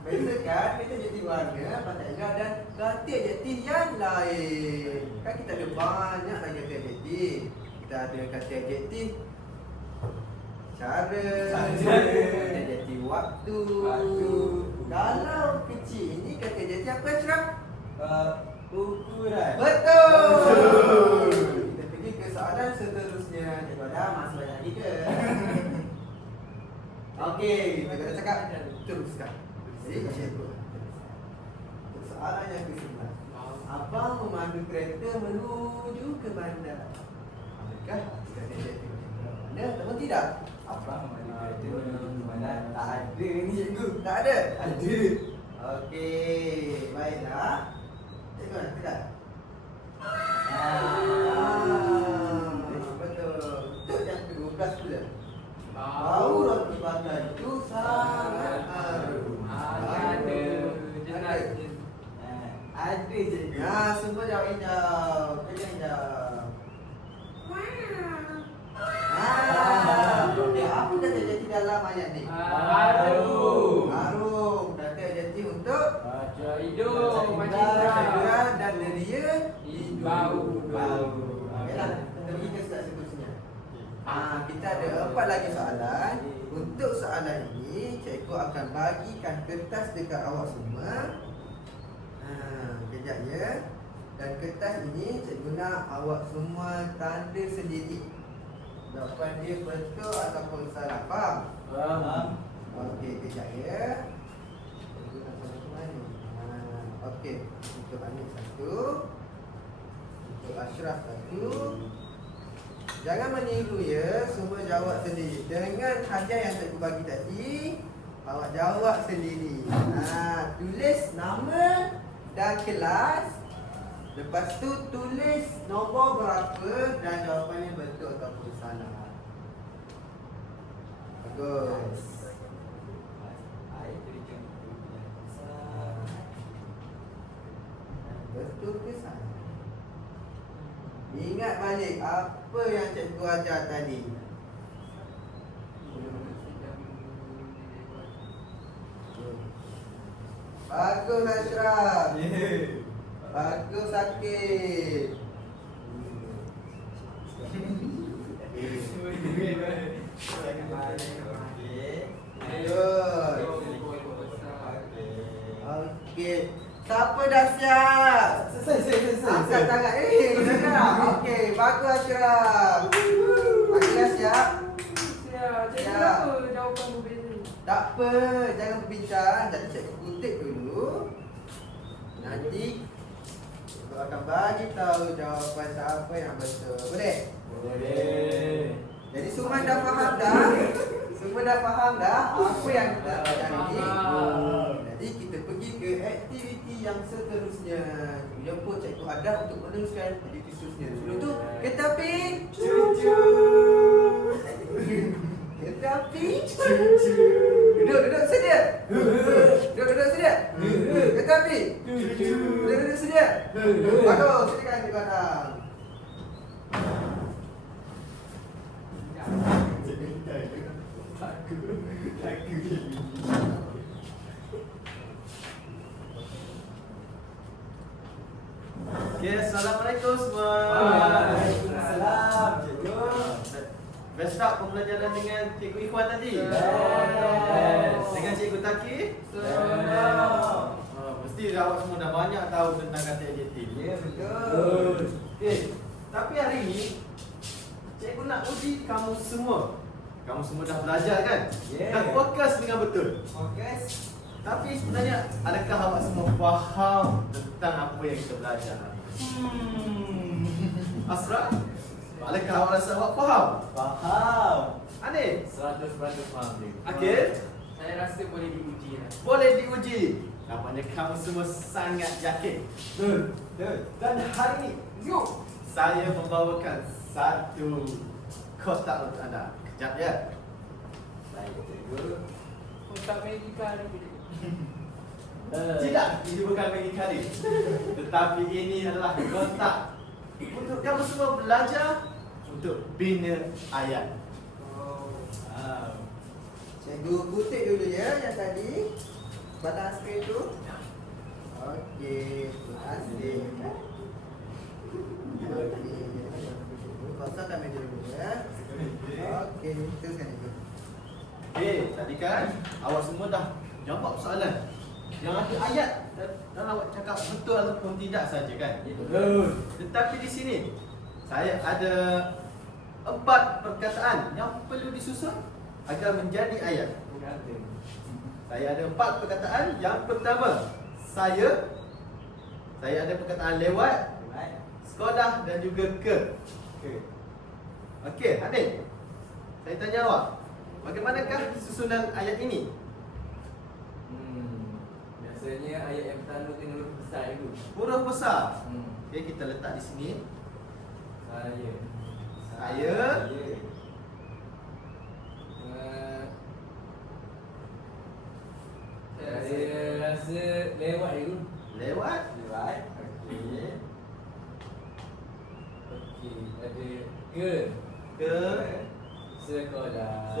bezakan kata adjektif warna, patah elok dan kata adjektif yang lain. Kan kita ada banyak lagi kata adjektif. Kita ada kata adjektif cara, kata adjektif waktu. Kalau kecil ini kata adjektif apa, Ashraf? Ukuran. Betul. Kita pergi ke soalan seterusnya. Cikgu ada masih banyak lagi ke? Okey, kita kata cakap teruskan. Jadi cikgu. Soalan yang ke-11. Abang memandu kereta menuju ke bandar. Adakah kata adjektif mana ataupun tidak? Abang memandu kereta menuju ke bandar. Tak ada ni cikgu. Tak ada? Ada. Okey, baiklah. Cikgu nak tidak? Betul. Untuk yang ke-12 pula. Bau roti bakar itu sangat harum. Ada. Jelas. Ada cikgu. Ya, semua jawab hijau. Kerja hijau. Okey, apa kata adjektif dalam ayat ni? Harum. Harum. Kata adjektif untuk Baca hidung. Macam hiburan dan deria. Bau. Okeylah, kita pergi ke slide seterusnya. Kita ada 4 lagi soalan. Untuk soalan ini, cikgu akan bagikan kertas dekat awak semua. Kejap ya. Dan kertas ini cikgu nak awak semua tanda sendiri. Jawapan dia betul ataupun salah. Faham? Faham. Okey, kejap ya. Cikgu nak tanda ke mana? Okey, untuk Anik 1. Untuk Ashraf 1. Jangan meniru ya, semua jawab sendiri. Dengan hadiah yang cikgu bagi tadi, awak jawab sendiri. Tulis nama dan kelas. Lepas tu tulis nombor berapa dan jawapannya betul ataupun salah. Bagus. Betul ke salah? Ingat balik apa yang cikgu ajar tadi. Bagus Ashraf. Bagus Sakit. Okey. Siapa dah siap? Selesai. Angkat tangan. Jangan. Okey, bagus Ashraf. Bagi dah siap? Cikgu apa jawapan berbeza? Tak apa, jangan berbincang. Jadi cikgu kutip dulu. Nanti cikgu akan bagi tahu jawapan siapa yang betul. Boleh? Boleh. Jadi semua dah faham dah? Semua dah faham dah apa yang kita ajar ini? Jadi kita pergi ke aktiviti yang seterusnya. Jemput cikgu Adam untuk meneruskan aktiviti seterusnya. Sebelum tu, kereta api cucu. Kereta api cucu. Duduk sedia. Duduk sedia. Kereta api cucu. Duduk sedia. Bagus, silakan cikgu Adam. Okay, Assalamualaikum semua. Waalaikumsalam, cikgu. Best up pembelajaran dengan Cikgu Ikhwan tadi? Yes. Dengan Cikgu Taki? Mesti awak semua dah banyak tahu tentang kata adjektif. Ya, betul. Okay, tapi hari ini Cikgu nak uji kamu semua. Kamu semua dah belajar kan? Yeah. Dah fokus dengan betul. Fokus. Tapi sebenarnya adakah awak semua faham tentang apa yang kita belajar hari ini? Asra, adakah awak rasa awak faham? Faham. Anil, 100% faham cikgu. Akil, Saya rasa boleh diuji lah. boleh diuji. Nampaknya kamu semua sangat yakin. Betul. Dan hari ini, saya membawakan satu kotak untuk anda. Kejap ya. Baik, cikgu. Kotak medikal ni. Tidak, ini bukan bagi kali. Tetapi ini adalah kotak untuk kamu semua belajar untuk bina ayat. Cikgu kutip dulu ya yang tadi. Batang skrin tu. Okey, terima kasih. Okey. Kosongkan meja dulu ya. Okey, teruskan itu. Okey, tadi kan awak semua dah jawab soalan. Yang ada ayat dan awak cakap betul ataupun tidak saja kan? Betul. Tetapi di sini saya ada 4 perkataan yang perlu disusun agar menjadi ayat. Saya ada 4 perkataan. Yang pertama, saya ada perkataan lewat, sekolah dan juga ke. Okey, Hanif. Saya tanya awak, bagaimanakah susunan ayat ini? Biasanya ayat yang pertama kena huruf besar dulu. Huruf besar. Okey, kita letak di sini. Saya. Saya rasa lewat dulu. Lewat. Okey. Okey, ada ke Ke sekolah.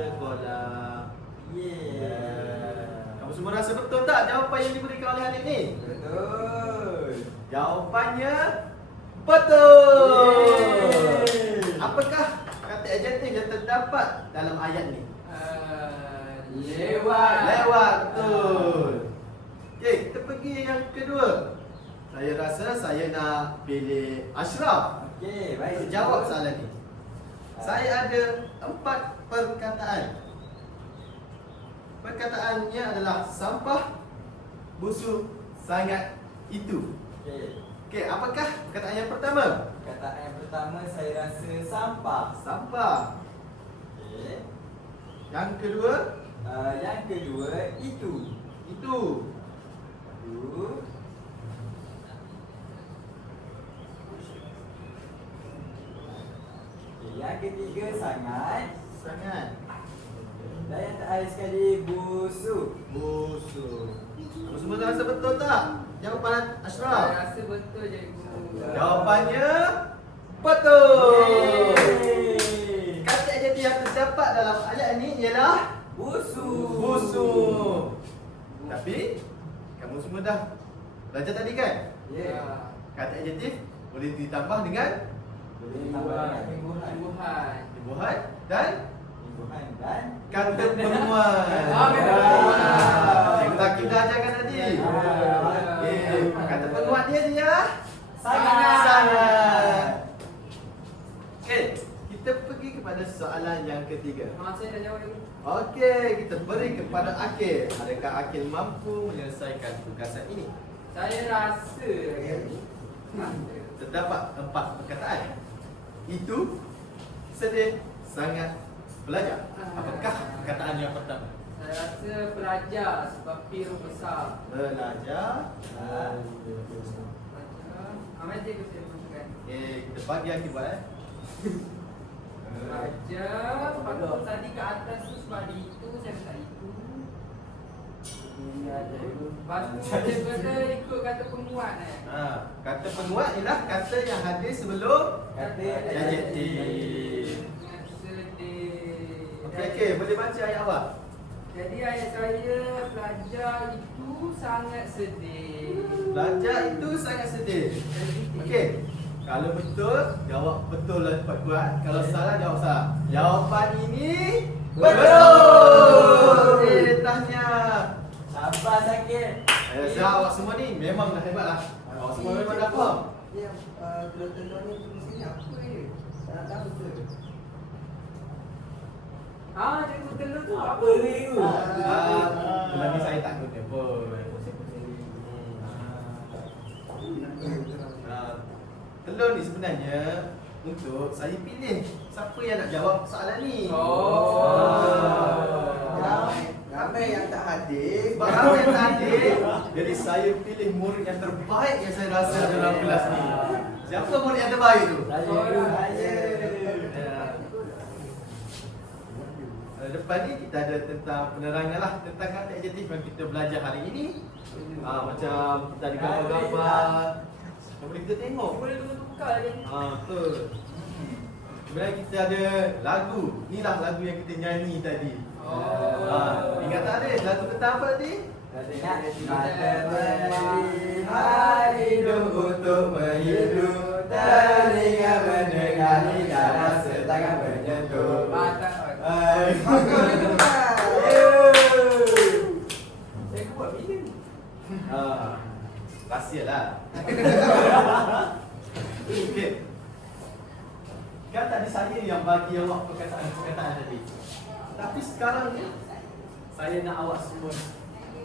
Kamu semua rasa betul tak jawapan yang diberikan oleh Hanif ni? Betul. Jawapannya betul. Yeay. Apakah kata adjektif yang terdapat dalam ayat ni? Lewat. Lewat, betul. Okey, kita pergi yang kedua. Saya rasa saya nak pilih Ashraf Okey, untuk baik. jawab soalan ni. Saya ada 4 perkataan. Perkataannya adalah sampah, busuk, sangat, itu. Okey. Okey, apakah perkataan yang pertama? Perkataan yang pertama saya rasa sampah. Sampah. Okey. Yang kedua, Yang kedua itu. itu. Itu. Okey, yang ketiga sangat. Sangat. Dan yang terakhir sekali busuk. Busuk. Kamu semua rasa betul tak jawapan Saya Ashraf? rasa betul cikgu. Jawapannya betul. Yeay. Kata adjektif yang terdapat dalam ayat ini ialah Busuk. busuk. Tapi kamu semua dah belajar tadi kan? Ya. Kata adjektif boleh ditambah dengan Boleh tambah dengan timbuhan. Tumbuhan. tumbuhan dan Timbuhan dan kata penguat. Cikgu Taki dah ajarkan tadi. Okey, kata penguat dia ialah sangat. Okey, kita pergi kepada soalan yang ketiga. Saya dah jawab dulu. Okey, kita beri kepada Akil. Adakah Akil mampu menyelesaikan tugasan ini? Saya rasa Terdapat 4 perkataan. Itu, sedih, sangat, belajar. Apakah perkataan yang pertama? Saya rasa pelajar sebab P huruf besar. Belajar. Pelajar. Amat cikgu saya masukkan. Okey, kita bagi Akil buat Pelajar. Lepas tu tadi ke atas tu sebab ada itu, saya letak itu. Lepas tu saya kata ikut kata penguat Kata penguat ialah kata yang hadir sebelum kata adjektif. Sangat sedih. Okey, boleh baca ayat awak? Jadi ayat saya pelajar itu sangat sedih. Belajar itu sangat sedih. Okey. Kalau betul, jawab betul lah cepat kuat. Kalau salah, jawab salah. Jawapan ini betul. Tahniah. Sabar sakit. Saya rasa awak semua ni memang dah hebat lah. Awak semua memang dah faham. Dia telur-telur ni tunggu sini apa dia? Tak nak tahu ke? Cikgu telur tu apa? Apa ni tu? Lagi saya tak guna pun. Telur ni sebenarnya untuk saya pilih siapa yang nak jawab soalan ni. Ramai yang tak hadir. Sebab ramai yang tak hadir, jadi saya pilih murid yang terbaik yang saya rasa dalam kelas ni. Siapa murid yang terbaik tu? Depan ni kita ada tentang penerangan lah tentang kata adjektif yang kita belajar hari ini. Macam kita ada gambar-gambar yang boleh kita tengok. Boleh tukar dia. Betul. Kemudian kita ada lagu. Inilah lagu yang kita nyanyi tadi. Ingat tak ada lagu tentang apa tadi? Matahari hidup untuk menghidup, telinga mendengar, lidah rasa tangan menyentuh. Saya buat bila? Rahsia lah. Okey. Kan tadi saya yang bagi awak perkataan tadi. Tapi sekarang ni saya nak awak semua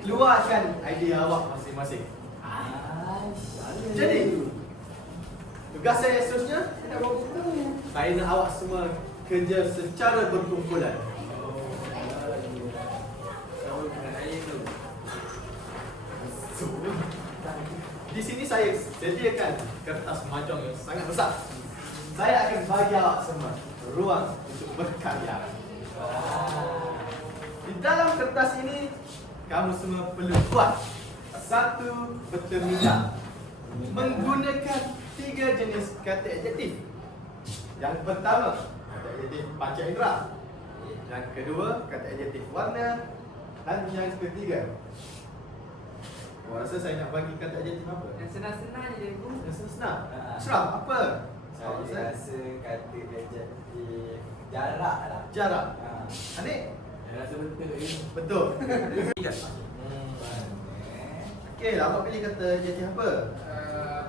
keluarkan idea awak masing-masing. Jadi tugas saya seterusnya, saya nak awak semua kerja secara berkumpulan. Di sini saya sediakan kertas mahjong yang sangat besar. Saya akan bagi awak semua ruang untuk berkarya. Di dalam kertas ini, kamu semua perlu buat satu berterminal menggunakan 3 jenis kata adjektif. Yang pertama, kata adjektif panca indera. Yang kedua, kata adjektif warna. Dan yang ketiga, awak rasa saya nak bagi kata adjektif apa? Yang senang-senang je cikgu. Yang senang. Syaraf, apa? Saya rasa kata adjektif jarak lah. Jarak. Anik? Saya rasa betul ni. Betul. Okey, awak pilih kata adjektif apa?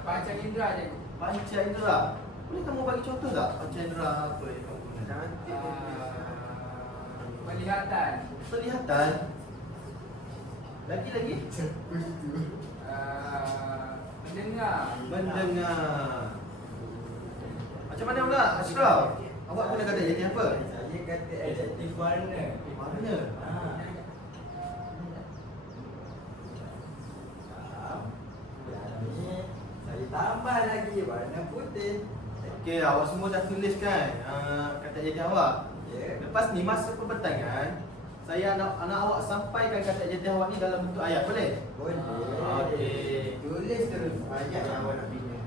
Panca indera cikgu. Panca indera. Boleh kamu bagi contoh tak? Panca indera apa yang kamu guna? Penglihatan. Penglihatan. Lagi-lagi? Mendengar. Mendengar. Macam mana pula, Ashraf? Awak guna kata adjektif apa? Saya kata adjektif warna. Warna. Saya tambah lagi warna putih. Okey, awak semua dah tulis kan kata adjektif awak? Ya. Lepas ni masa perbentangan, saya nak awak sampaikan kata adjektif awak ni dalam bentuk ayat, boleh? Boleh. Okey. Tulis terus ayat yang awak nak pilih.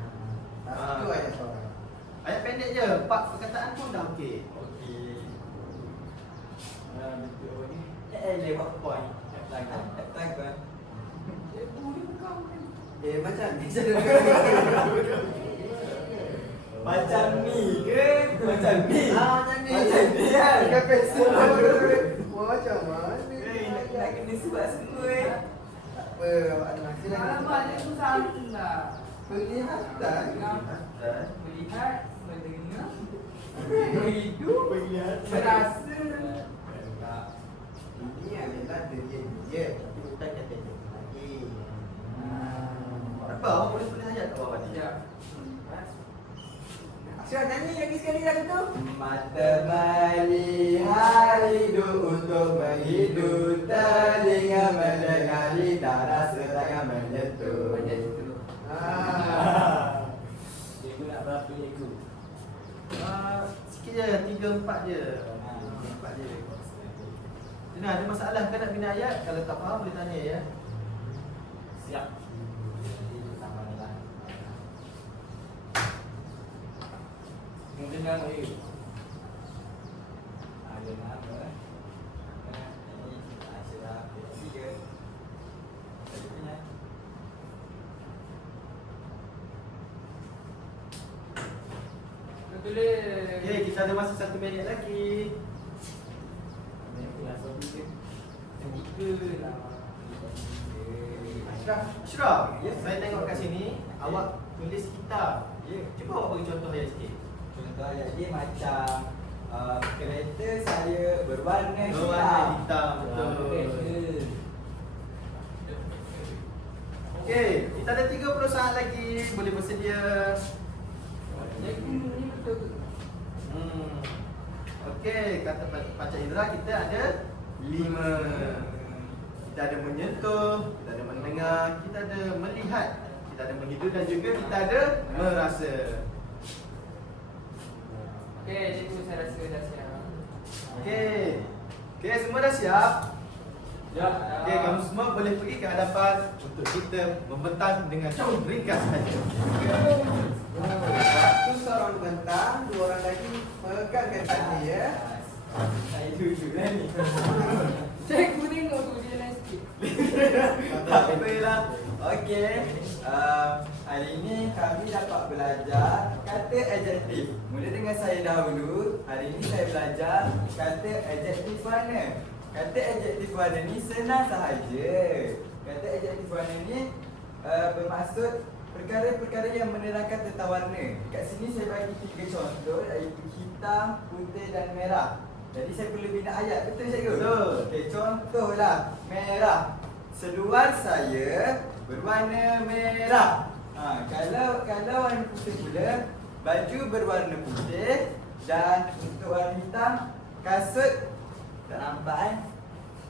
Satu ayat soalan. Ayat pendek je, 4 perkataan pun dah okey. Okey. Betul ni. Lewat point. Takkan. Cikgu ni bukan. Macam ni. Macam ni ke? Macam ni. Macam ni. Macam ni kan? Bukan pensel. Macam mana? Nak kena sebab semua Apa awak ada maksud lagi? Alamak cikgu salah. Penglihatan. Melihat, mendengar, berhidup, merasa. Ini adalah dia. Tapi bukan kata lagi. Apa? Awak boleh tulis ayat kat bawah ni? Ya. Syah nyanyi lagi sekali lagu tu. Mata melihat hidup untuk menghidup, telinga mendengar, lidah rasa tangan menyentuh. Cikgu nak berapa cikgu? Sikit je, 3-4 je. 4 je. Zina, ada masalah ke nak bina ayat? Kalau tak faham boleh tanya ya. Siap. Mendengar ni. Ada nama. Ini Ashraf ketiga. Tadi punya. Tulis. Okey, kita ada masa 1 minit lagi. Ashraf, saya tengok kat sini awak tulis kitab. Ya. Cuba awak bagi contoh ayat sikit. Contoh ayat dia macam kereta saya berwarna Berwarna hitam. hitam, betul. Okey, kita ada 30 saat lagi. Boleh bersedia. Cikgu ni betul ke? Okey, kata panca indera kita ada 5. Kita ada menyentuh, kita ada mendengar, kita ada melihat, kita ada menghidup dan juga kita ada merasa. Okey, cikgu saya rasa dah siap. Okey. Okey, semua dah siap? Ya. Okey, kamu semua boleh pergi ke hadapan untuk kita membentang dengan ringkas saja. Satu seorang bentang, 2 orang lagi pegangkan tali ya. Saya dulu lah ni. Cikgu tengok tu dia lain sikit. Tak apalah. Okey. Hari ini kami dapat belajar kata adjektif. Mula dengan saya dahulu. Hari ini saya belajar kata adjektif warna. Kata adjektif warna ni senang sahaja. Kata adjektif warna ni bermaksud perkara-perkara yang menerangkan tentang warna. Dekat sini saya bagi 3 contoh, iaitu hitam, putih dan merah. Jadi saya perlu bina ayat, betul cikgu? Betul. Okey, contohlah merah. Seluar saya berwarna merah. Kalau warna putih pula, baju berwarna putih dan untuk warna hitam, kasut tak nampak kan?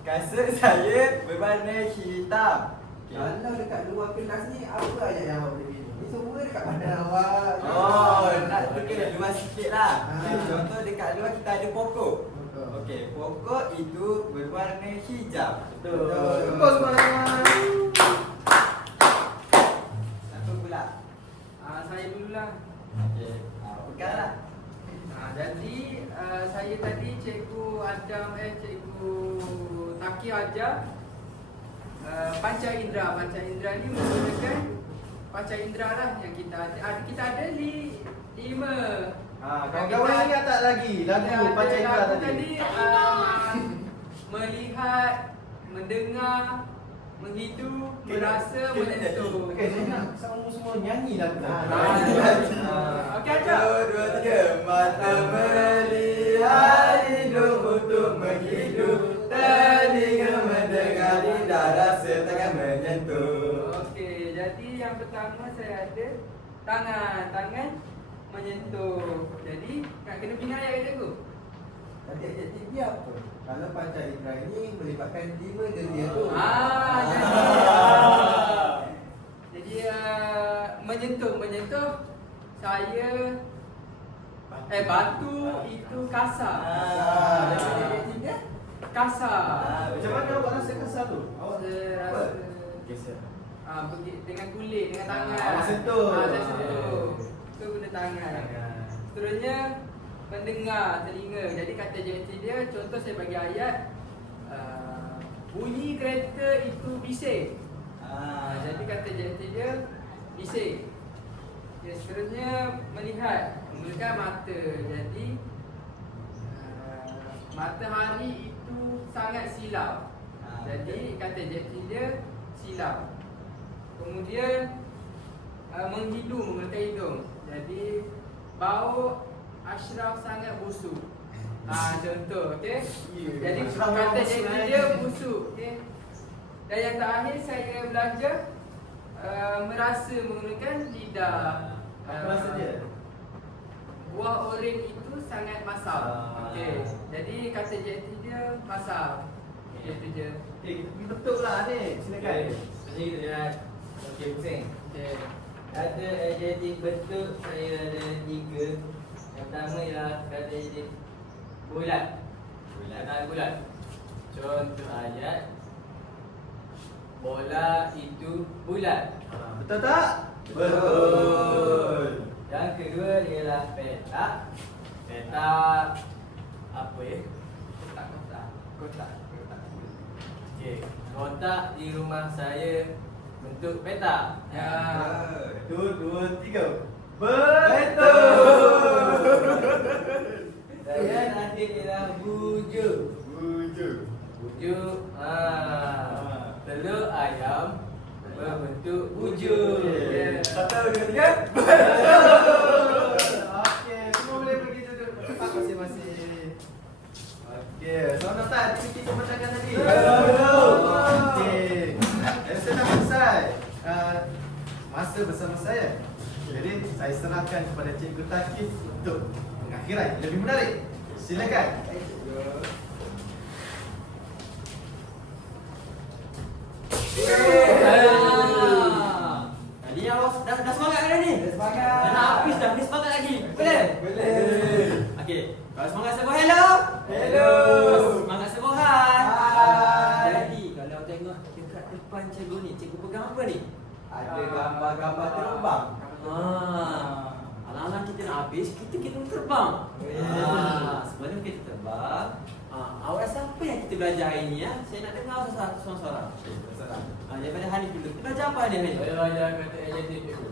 Kasut saya berwarna hitam. Okay. Kalau dekat luar kelas ni, apa ayat yang awak boleh bina? Ni semua dekat badan awak. Oh, nak tukar luar sikit lah. Ah. Contoh dekat luar kita ada pokok. Betul. Okey, pokok itu berwarna hijau. Betul. Tepuk semangat. Siapa pula? Saya dululah. Okey, peganlah. Jadi saya tadi cikgu cikgu Taki ajar panca indera. Panca indera ni menggunakan panca indera lah yang kita ada. Kita ada 5. Kawan-kawan ingat tak lagi lagu Panca Indera tadi? Melihat, mendengar, menghidu, merasa, menyentuh. Okey, saya nak sama semua nyanyi lagu tu. Okey, Acak. 1, 2, 3. Mata melihat, hidung untuk menghidup, telinga mendengar, lidah rasa, tangan menyentuh. Okey, jadi yang pertama saya ada tangan menyentuh. Jadi nak kena bina ayat ke cikgu? Tadi adjektif dia apa? Kalau panca indera ini melibatkan 5 deria tu. Jadi menyentuh saya batu itu kasar. Dan adjektif dia? Kasar. Macam mana awak rasa kasar tu? Awak Saya rasa dengan kulit, dengan tangan. awak sentuh. Saya sentuh. Tu guna tangan. Seterusnya mendengar, telinga. Jadi kata adjektif dia, contoh saya bagi ayat, bunyi kereta itu bising. Jadi kata adjektif dia bising. Okay, seterusnya melihat, menggunakan mata. Jadi matahari itu sangat silau. Jadi kata adjektif dia silau. Kemudian menghidu, menggunakan hidung. Jadi bau Ashraf sangat busuk. Contoh, okey. Jadi Ashraf kata busuk, adjektif dia busuk, okey. Dan yang terakhir saya belajar merasa menggunakan lidah. Apa rasa dia? Buah oren itu sangat masam. Okey. Jadi kata adjektif dia masam. Okey, itu je. Okey, betul lah ni. Silakan. Jadi kita nak okey pusing. Okey. Kata adjektif betul saya ada 3. Yang pertama ialah kata adjektif bulat. Bulat. Contoh ayat, bola itu bulat. Betul tak? Betul. Yang kedua ialah petak. Petak apa ya? Kotak. Okey, kotak di rumah saya bentuk petak. Ya. 1, 2, 3. Saya terakhir ialah bujuk. Telur ayam berbentuk bujuk. Yeah. 1, 2, 3. Okey, semua boleh pergi duduk tempat masing-masing. Okey, seronok tak aktiviti pemandangan tadi? Okey. Dan saya dah selesai masa bersama saya. Jadi saya serahkan kepada Cikgu Takif untuk pengakhiran yang lebih menarik. Silakan. Tadi awak dah semangat kan ni? Dah semangat. Dah nak habis dah, ni semangat lagi. Boleh? Boleh. Okey, kalau semangat sebut hello. Hello. Semangat sebut hai. Hai. Jadi kalau tengok dekat depan cikgu ni, cikgu pegang apa ni? Ada gambar-gambar terbang. Alang-alang kita nak kita belajar hari ni ya. Saya nak dengar seorang-seorang. Daripada Hanif dulu. Kita belajar apa ni Hanif? Saya belajar kata adjektif dulu.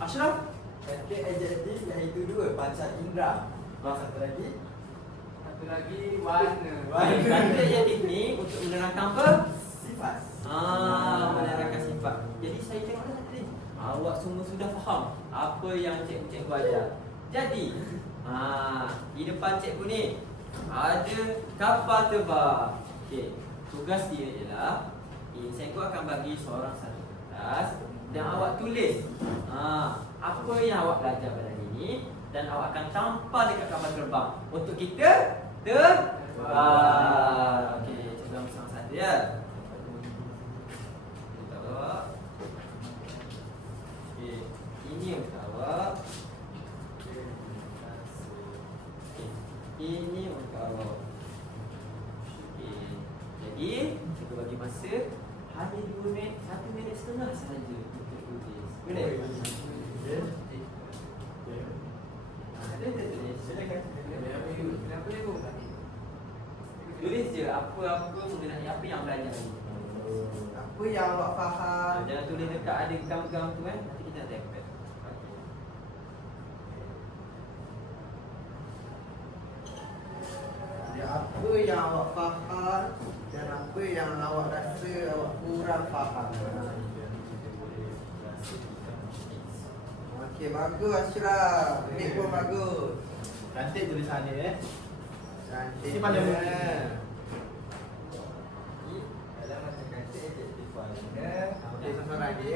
Ashraf? Kata adjektif iaitu dua, pancar indera. Satu lagi. Satu lagi warna. Kata adjektif ni untuk menerangkan apa? Sifat. Menerangkan sifat. Jadi saya tengok dah tadi. Awak semua sudah faham apa yang cikgu ajar. Jadi, di depan cikgu ni ada kapal terbang. Okey, tugas dia ialah cikgu akan bagi seorang satu kertas dan awak tulis apa yang awak belajar pada hari ini dan awak akan tampal dekat kapal terbang untuk kita terbang. Okey, cikgu ambil satu ya. Kita awak. Okey, ini untuk awak. Ini untuk awak. Okay. Jadi kita bagi masa hanya 2 minit, 1 minit setengah sahaja untuk tulis. Boleh? Ada tak tulis? Silakan. Kenapa dia buat? Tulis je apa-apa mengenai apa yang belajar ni. Apa yang awak faham? Jangan tulis dekat ada gam-gam tu kan. Nanti kita nak tempat. Apa yang awak faham dan apa yang awak rasa awak kurang faham. Okey, bagus Ashraf. Ini pun bagus. Cantik tulisan ni Cantik. Ini pandai buku. Dalam macam cantik adjektif warna. Okey, seorang lagi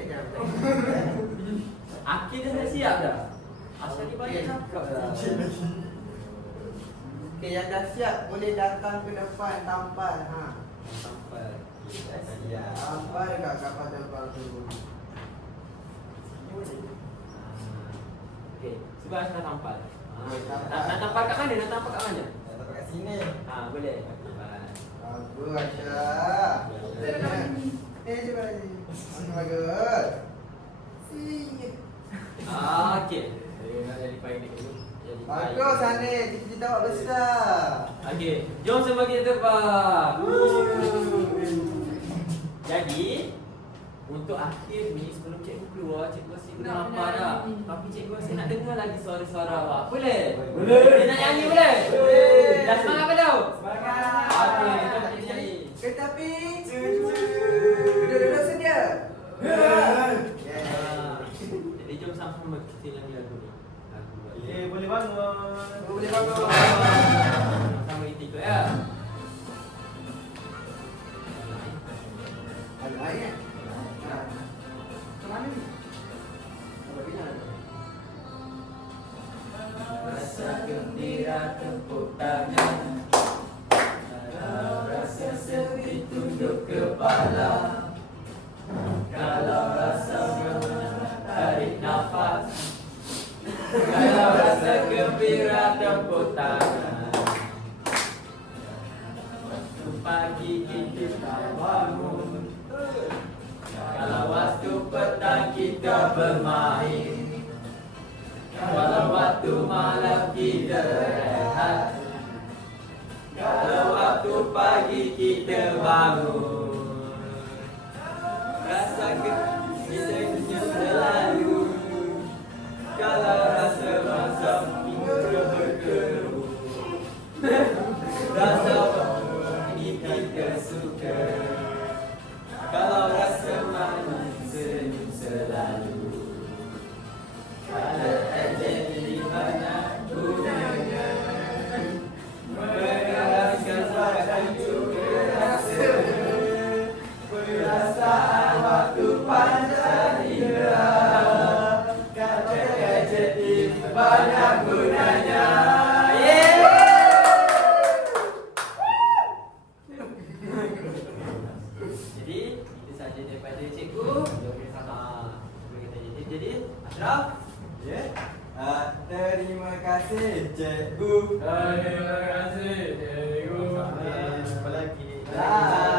Akhir dah siap dah. Asal ni banyak cakap dah. Okey, yang dah siap boleh datang ke depan tampal. Sampai. Tampal dekat kapal terbang tu. Okey, cuba Ashraf tampal. Nak tampal kat mana? Nak tampal kat mana? Datang kat sini. Boleh. Bagus Ashraf. Cuba lagi. Bagus. Sini. Okey. Saya nak jadi pilot dulu. Bagus Hanif, cita-cita awak besar. Okey, jom semua kita terbang. Jadi, untuk akhir ni sebelum cikgu keluar, cikgu rasa kena apa dah. Tapi cikgu rasa nak dengar lagi suara-suara awak. Boleh? Boleh. Nak nyanyi boleh? Boleh. Dah semangat apa tau? Semangat. Okey, jom kita nyanyi. Kereta api. Duduk-duduk sedia. Jadi jom sama-sama kita nyanyi lagu ni. Lagu Okey, boleh bangun. Boleh bangun. sama kita ikut ya. Ada air. Kemana ni? Apa bina? Rasa gembira tepuk tangan, kalau rasa sedih tunduk kepala, kalau rasa tarik nafas, kalau rasa gembira tepuk tangan. Waktu pagi kita bangun, kalau waktu petang kita bermain, kalau waktu malam kita rehat, kalau waktu pagi kita bangun, rasa kita senyum selalu, kalau rasa masa minggu berkerut, rasa ini kita suka, kalau rasa manis senyum selalu. Kalau adjektif banyak gunanya, mengeraskan satu rasa, perasaan waktu panjang indera. Kata adjektif banyak gunanya. Jadi itu saja daripada cikgu. Jadi Ashraf. Terima kasih cikgu. Terima kasih, cikgu. Jumpa lagi. Dah.